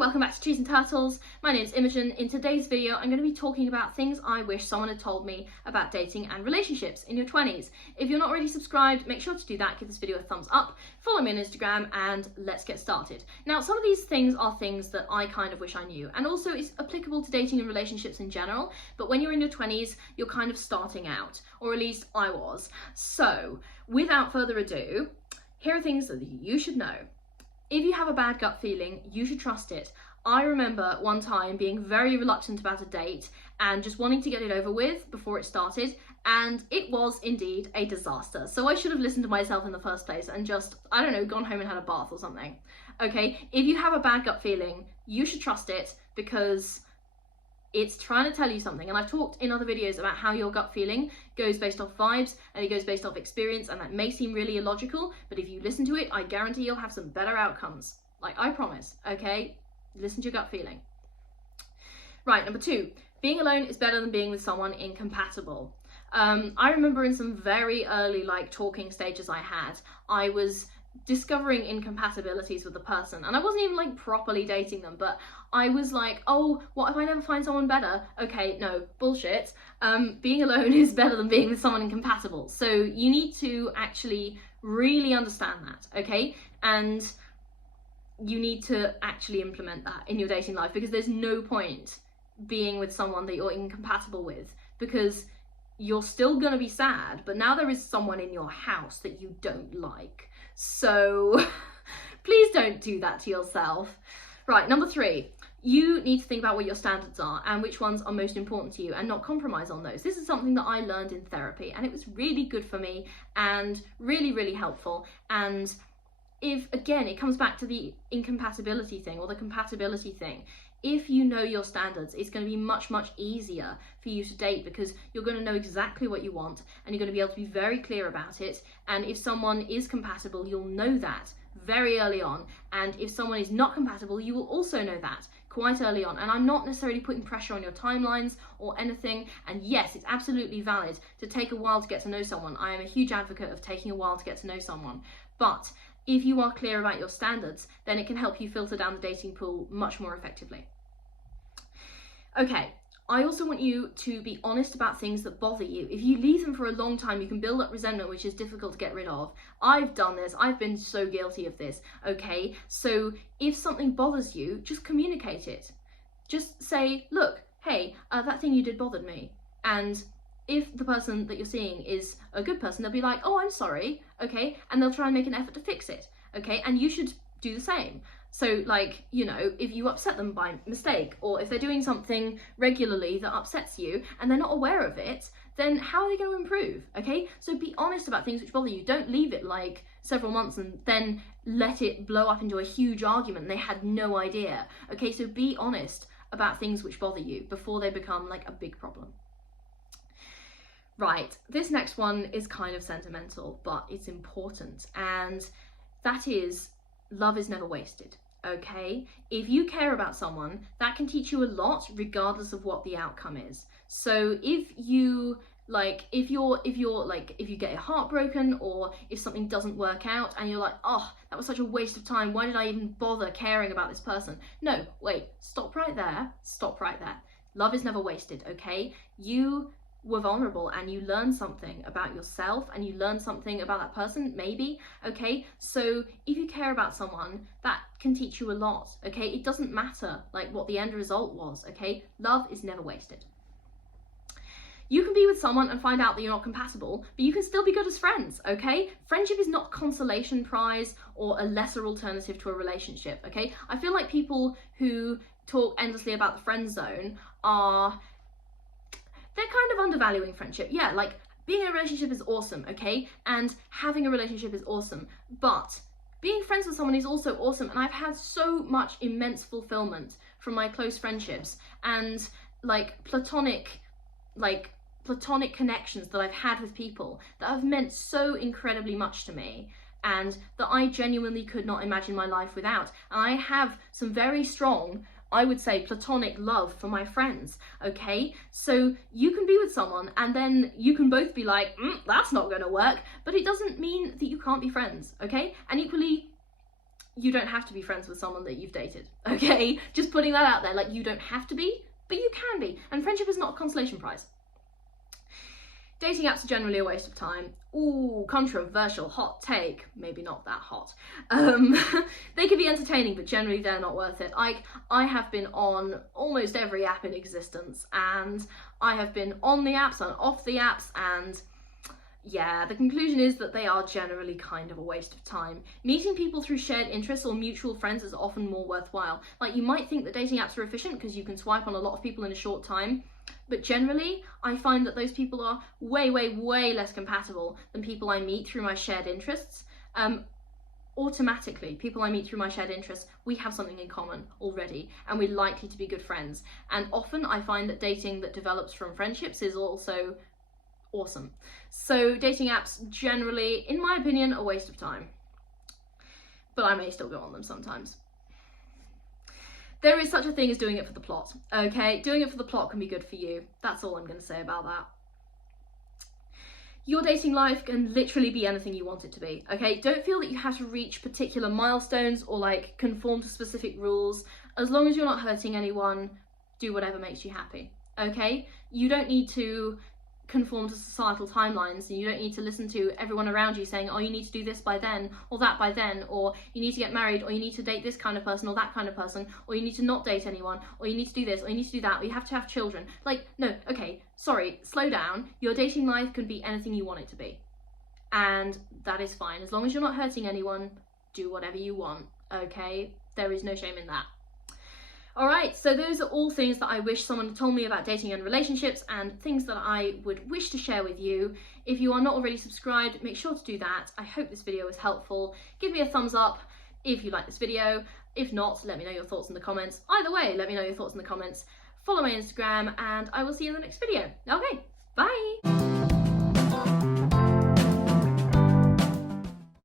welcome back to Trees and Turtles. My name is Imogen. In today's video, I'm going to be talking about things I wish someone had told me about dating and relationships in your 20s. If you're not already subscribed, make sure to do that. Give this video a thumbs up, follow me on Instagram, and let's get started. Now, some of these things are things that I kind of wish I knew, and also it's applicable to dating and relationships in general, but when you're in your 20s, you're kind of starting out, or at least I was. So, without further ado, here are things that you should know. If you have a bad gut feeling, you should trust it. I remember one time being very reluctant about a date and just wanting to get it over with before it started, and it was indeed a disaster. So I should have listened to myself in the first place and just, I don't know, gone home and had a bath or something. Okay, if you have a bad gut feeling, you should trust it because it's trying to tell you something. And I've talked in other videos about how your gut feeling goes based off vibes and it goes based off experience, and that may seem really illogical, but if you listen to it, I guarantee you'll have some better outcomes. Like, I promise, okay? Listen to your gut feeling. Right, number 2, being alone is better than being with someone incompatible. I remember in some very early talking stages I was discovering incompatibilities with the person, and I wasn't even properly dating them, but I was like, oh, what if I never find someone better? Okay, no, bullshit. Being alone is better than being with someone incompatible. So you need to actually really understand that, okay? And you need to actually implement that in your dating life, because there's no point being with someone that you're incompatible with, because you're still gonna be sad, but now there is someone in your house that you don't like. So please don't do that to yourself. Right, number 3, you need to think about what your standards are and which ones are most important to you and not compromise on those. This is something that I learned in therapy, and it was really good for me and really, really helpful. And if, again, it comes back to the incompatibility thing or the compatibility thing, if you know your standards, it's going to be much, much easier for you to date, because you're going to know exactly what you want and you're going to be able to be very clear about it. And if someone is compatible, you'll know that very early on. And if someone is not compatible, you will also know that quite early on. And I'm not necessarily putting pressure on your timelines or anything. And yes, it's absolutely valid to take a while to get to know someone. I am a huge advocate of taking a while to get to know someone. But if you are clear about your standards, then it can help you filter down the dating pool much more effectively. Okay, I also want you to be honest about things that bother you. If you leave them for a long time, you can build up resentment, which is difficult to get rid of. I've done this. I've been so guilty of this, okay? So if something bothers you, just communicate it. Just say, look, hey, that thing you did bothered me. And if the person that you're seeing is a good person, they'll be like, oh, I'm sorry, okay? And they'll try and make an effort to fix it, okay? And you should do the same. So, if you upset them by mistake, or if they're doing something regularly that upsets you and they're not aware of it, then how are they going to improve, okay? So be honest about things which bother you. Don't leave it several months and then let it blow up into a huge argument and they had no idea, okay? So be honest about things which bother you before they become a big problem. Right, this next one is kind of sentimental, but it's important, and that is, love is never wasted, okay? If you care about someone, that can teach you a lot regardless of what the outcome is. So if you if you get your heart broken, or if something doesn't work out and you're like, oh, that was such a waste of time, why did I even bother caring about this person? No, wait, stop right there. Love is never wasted, okay? You were vulnerable and you learned something about yourself and you learned something about that person, maybe, okay? So if you care about someone, that can teach you a lot, okay? It doesn't matter what the end result was, okay? Love is never wasted. You can be with someone and find out that you're not compatible, but you can still be good as friends, okay? Friendship is not a consolation prize or a lesser alternative to a relationship, okay? I feel like people who talk endlessly about the friend zone they're kind of undervaluing friendship. Yeah, being in a relationship is awesome, okay? And having a relationship is awesome, but being friends with someone is also awesome. And I've had so much immense fulfillment from my close friendships and platonic connections that I've had with people that have meant so incredibly much to me, and that I genuinely could not imagine my life without. And I have some very strong, I would say, platonic love for my friends, okay? So you can be with someone and then you can both be like, that's not gonna work, but it doesn't mean that you can't be friends, okay? And equally, you don't have to be friends with someone that you've dated, okay? Just putting that out there, like, you don't have to be, but you can be. And friendship is not a consolation prize. Dating apps are generally a waste of time. Ooh, controversial, hot take. Maybe not that hot. They can be entertaining, but generally they're not worth it. I have been on almost every app in existence, and I have been on the apps and off the apps, and yeah, the conclusion is that they are generally kind of a waste of time. Meeting people through shared interests or mutual friends is often more worthwhile. Like, you might think that dating apps are efficient because you can swipe on a lot of people in a short time, but generally, I find that those people are way, way, way less compatible than people I meet through my shared interests. Automatically, people I meet through my shared interests, we have something in common already, and we're likely to be good friends. And often I find that dating that develops from friendships is also awesome. So dating apps generally, in my opinion, a waste of time. But I may still go on them sometimes. There is such a thing as doing it for the plot, okay? Doing it for the plot can be good for you. That's all I'm going to say about that. Your dating life can literally be anything you want it to be, okay? Don't feel that you have to reach particular milestones or like conform to specific rules. As long as you're not hurting anyone, do whatever makes you happy, okay? You don't need to conform to societal timelines, and you don't need to listen to everyone around you saying, oh, you need to do this by then, or that by then, or you need to get married, or you need to date this kind of person or that kind of person, or you need to not date anyone, or you need to do this, or you need to do that, or you have to have children. Like, no, okay, sorry, slow down. Your dating life can be anything you want it to be, and that is fine. As long as you're not hurting anyone, do whatever you want, okay? There is no shame in that. Alright, so those are all things that I wish someone had told me about dating and relationships, and things that I would wish to share with you. If you are not already subscribed, make sure to do that. I hope this video was helpful. Give me a thumbs up if you like this video. If not, let me know your thoughts in the comments. Either way, let me know your thoughts in the comments. Follow my Instagram, and I will see you in the next video. Okay, bye!